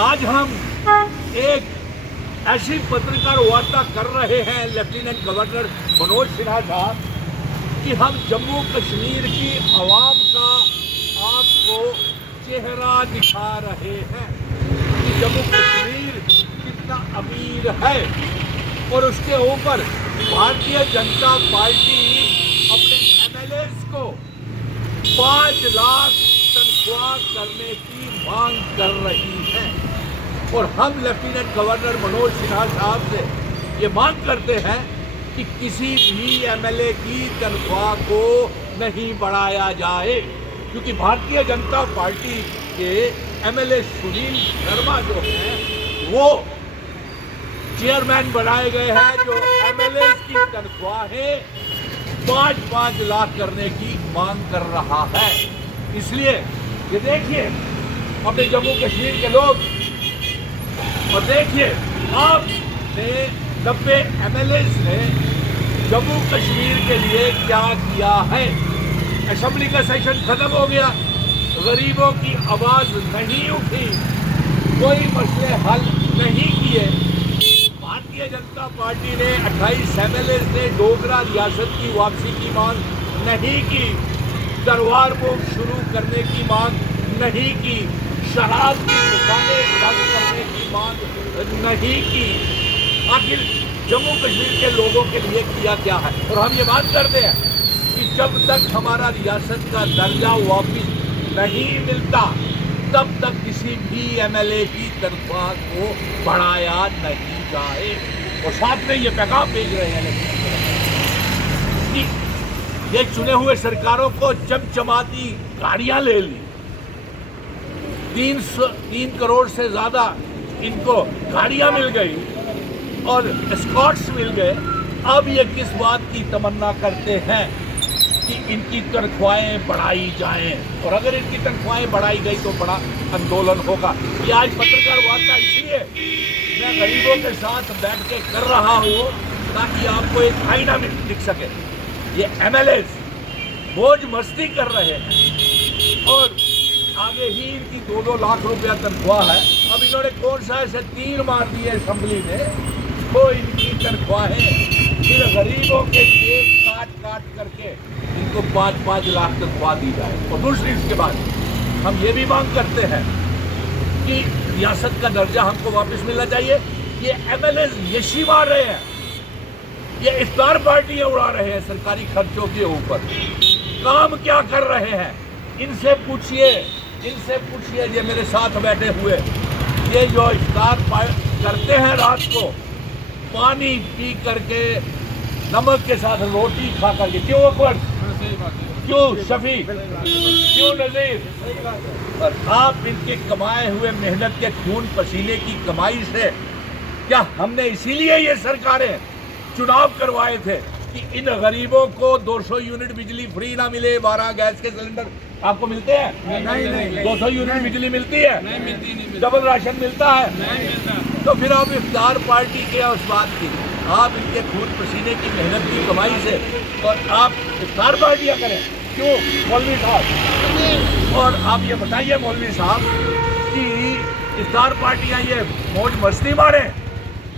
आज हम एक ऐसी पत्रकार वार्ता कर रहे हैं लेफ्टिनेंट गवर्नर मनोज सिन्हा साहब कि हम जम्मू कश्मीर की आवाम का आपको चेहरा दिखा रहे हैं कि जम्मू कश्मीर कितना अमीर है और उसके ऊपर भारतीय जनता पार्टी अपने एमएलएस को 5 लाख तनख्वाह करने की मांग कर रही है। और हम लेफ्टिनेंट गवर्नर मनोज सिन्हा साहब से ये मांग करते हैं कि किसी भी एमएलए की तनख्वाह को नहीं बढ़ाया जाए, क्योंकि भारतीय जनता पार्टी के एमएलए सुनील शर्मा जो हैं वो चेयरमैन बनाए गए हैं, जो एमएलए की तनख्वाहें 5-5 लाख करने की मांग कर रहा है। इसलिए ये देखिए अपने जम्मू कश्मीर के लोग, और देखिए आपने 90 एमएलए ने जम्मू कश्मीर के लिए क्या किया है। असेंबली का सेशन खत्म हो गया, गरीबों की आवाज नहीं उठी, कोई मसले हल नहीं किए। भारतीय जनता पार्टी ने 28 एमएलए ने डोगरा रियासत की वापसी की मांग नहीं की, दरबार मुख शुरू करने की मांग नहीं की, शराब की दुकानें बंद करने की मांग नहीं की। आखिर जम्मू कश्मीर के लोगों के लिए किया क्या है। और हम ये बात करते हैं कि जब तक हमारा रियासत का दर्जा वापिस नहीं मिलता तब तक किसी भी एमएलए की तनख्वाह को बढ़ाया नहीं जाए। और साथ में ये पैगाम भेज रहे हैं कि ये चुने हुए सरकारों को चमचमाती गाड़ियां ले ली, 3 करोड़ से ज्यादा इनको गाड़ियां मिल गई और एस्कॉर्ट्स मिल गए। अब ये किस बात की तमन्ना करते हैं कि इनकी तनख्वाहें बढ़ाई जाएं, और अगर इनकी तनख्वाहें बढ़ाई गई तो बड़ा आंदोलन होगा। ये आज पत्रकार वार्ता इसलिए मैं गरीबों के साथ बैठ के कर रहा हूँ ताकि आपको एक आईना में दिख सके। ये एमएलए मौज मस्ती कर रहे हैं और आगे ही इनकी 2-2 लाख रुपया तनख्वाह है। अब इन्होंने कौन सा ऐसे तीर मार दिए असेंबली में, तो इनकी तनख्वाहें फिर गरीबों के केक काट करके इनको 5-5 लाख तनख्वाह दी जाए। और दूसरी इसके बाद हम ये भी मांग करते हैं कि रियासत का दर्जा हमको वापस मिलना चाहिए। ये एमएलए यशी मार रहे हैं, ये इफ्तार पार्टियां उड़ा रहे हैं सरकारी खर्चों के ऊपर। काम क्या कर रहे हैं इनसे पूछिए, ये मेरे साथ बैठे हुए, ये जो इफ्तार करते हैं रात को पानी पी करके, नमक के साथ रोटी खा करके, क्यों अकबर, क्यों शफी, क्यों नजीर, और आप इनके कमाए हुए मेहनत के खून पसीने की कमाई से, क्या हमने इसीलिए ये सरकारें चुनाव करवाए थे कि इन गरीबों को 200 यूनिट बिजली फ्री ना मिले, 12 गैस के सिलेंडर आपको मिलते हैं? नहीं। 200 यूनिट बिजली मिलती है? नहीं मिलती। डबल राशन मिलता है? नहीं मिलता। तो फिर आप इफ्तार पार्टी के उस बात की, आप इनके खून पसीने की मेहनत की कमाई से और आप इफ्तार पार्टियां करें, क्यों मौलवी साहब? और आप ये बताइए मौलवी साहब कि इफ्तार पार्टियां ये मौज मस्ती मारे,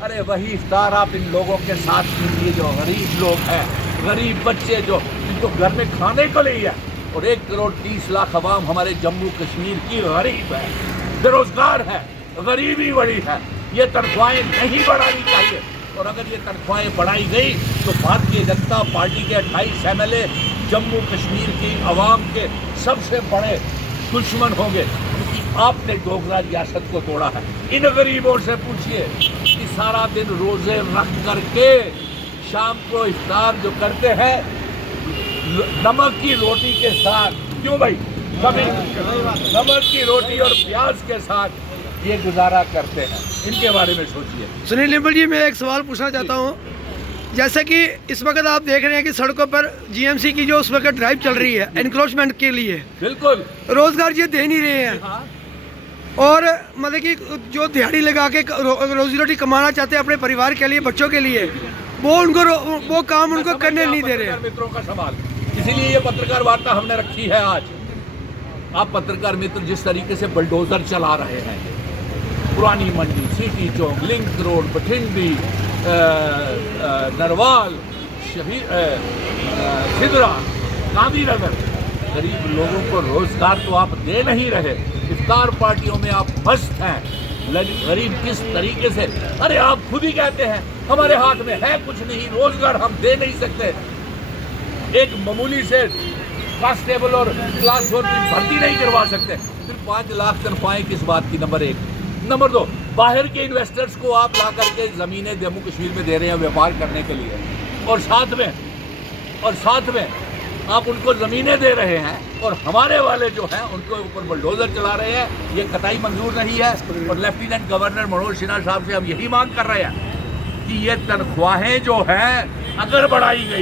अरे वही इफ्तार आप इन लोगों के साथ कीजिए जो गरीब लोग हैं, गरीब बच्चे जो इनको घर में खाने को नहीं है। और 1 करोड़ 30 लाख अवाम हमारे जम्मू कश्मीर की गरीब है, बेरोजगार है, गरीबी बड़ी है। ये तनख्वाहें नहीं बढ़ानी चाहिए, और अगर ये तनख्वाहें बढ़ाई गई तो भारतीय जनता पार्टी के 28 एमएलए जम्मू कश्मीर की आवाम के सबसे बड़े दुश्मन होंगे, क्योंकि आपने डोगरा रियासत को तोड़ा है। इन गरीबों से पूछिए कि सारा दिन रोजे रख करके शाम को इफ्तार जो करते हैं नमक की रोटी के साथ, क्यों भाई, कभी नमक की रोटी और प्याज के साथ ये गुजारा करते हैं, इनके बारे में सोचिए। सुनील निंबल जी, मैं एक सवाल पूछना चाहता हूँ। जैसे कि इस वक्त आप देख रहे हैं कि सड़कों पर जीएमसी की जो उस वक्त ड्राइव चल रही है एनक्रोचमेंट के लिए, बिल्कुल रोजगार ये दे नहीं रहे हैं। हाँ। और मतलब कि जो दिहाड़ी लगा के रोजी रोटी कमाना चाहते हैं अपने परिवार के लिए, बच्चों के लिए, वो काम उनको करने नहीं दे रहे। मित्रों का सवाल, इसीलिए ये पत्रकार वार्ता हमने रखी है आज। आप पत्रकार मित्र जिस तरीके से बुलडोजर चला रहे हैं पुरानी मंडी, सिटी चौक, लिंक रोड, बठिंडी, नरवाल, सिदरा, गांधीनगर, गरीब लोगों को रोजगार तो आप दे नहीं रहे। इफ्तार पार्टियों में आप मस्त हैं। गरीब किस तरीके से, अरे आप खुद ही कहते हैं हमारे हाथ में है कुछ नहीं, रोजगार हम दे नहीं सकते। एक मामूली से कांस्टेबल और क्लास 4 की भर्ती नहीं करवा सकते, फिर 5 लाख तनख्वाहें किस बात की? नंबर 1। नंबर 2, बाहर के इन्वेस्टर्स को आप ला करके ज़मीनें जम्मू कश्मीर में दे रहे हैं व्यापार करने के लिए, और साथ में आप उनको ज़मीनें दे रहे हैं, और हमारे वाले जो हैं उनको ऊपर बुलडोज़र चला रहे हैं। ये कतई मंजूर नहीं है। और लेफ्टिनेंट गवर्नर मनोज सिन्हा साहब से हम यही मांग कर रहे हैं कि ये तनख्वाहें जो हैं अगर बढ़ाई गई